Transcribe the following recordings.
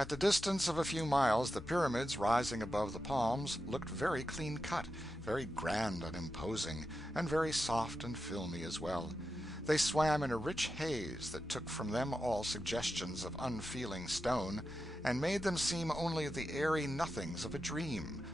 At the distance of a few miles the pyramids rising above the palms looked very clean cut, very grand and imposing, and very soft and filmy as well. They swam in a rich haze that took from them all suggestions of unfeeling stone, and made them seem only the airy nothings of a dream.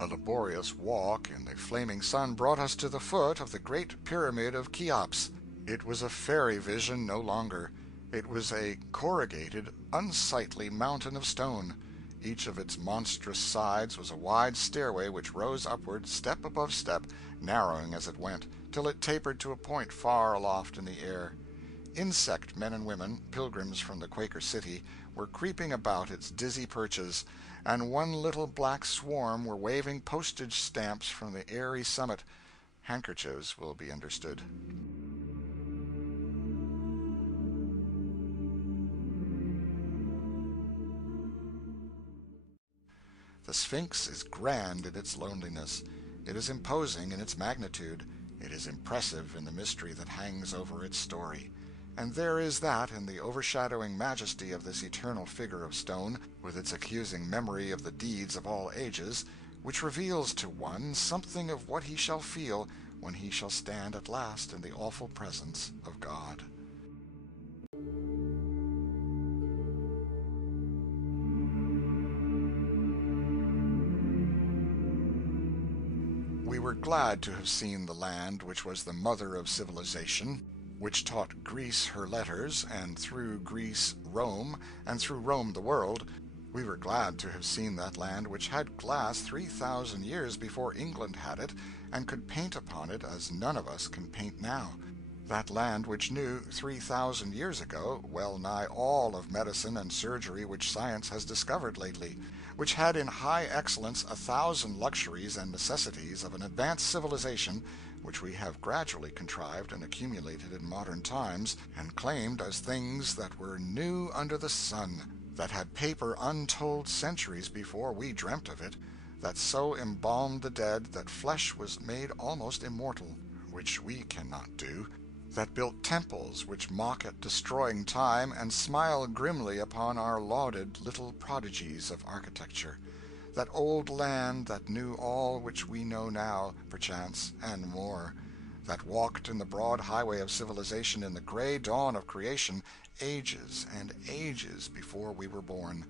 A laborious walk in the flaming sun brought us to the foot of the great pyramid of Cheops. It was a fairy vision no longer. It was a corrugated, unsightly mountain of stone. Each of its monstrous sides was a wide stairway which rose upward, step above step, narrowing as it went, till it tapered to a point far aloft in the air. Insect men and women, pilgrims from the Quaker city, were creeping about its dizzy perches, and one little black swarm were waving postage stamps from the airy summit. Handkerchiefs will be understood. The Sphinx is grand in its loneliness. It is imposing in its magnitude. It is impressive in the mystery that hangs over its story. And there is that in the overshadowing majesty of this eternal figure of stone, with its accusing memory of the deeds of all ages, which reveals to one something of what he shall feel when he shall stand at last in the awful presence of God. We were glad to have seen the land which was the mother of civilization, which taught Greece her letters, and through Greece Rome, and through Rome the world. We were glad to have seen that land which had glass 3,000 years before England had it, and could paint upon it as none of us can paint now. That land which knew 3,000 years ago well nigh all of medicine and surgery which science has discovered lately, which had in high excellence 1,000 luxuries and necessities of an advanced civilization which we have gradually contrived and accumulated in modern times, and claimed as things that were new under the sun, that had paper untold centuries before we dreamt of it, that so embalmed the dead that flesh was made almost immortal, which we cannot do, that built temples which mock at destroying time and smile grimly upon our lauded little prodigies of architecture, that old land that knew all which we know now, perchance, and more, that walked in the broad highway of civilization in the gray dawn of creation, ages and ages before we were born,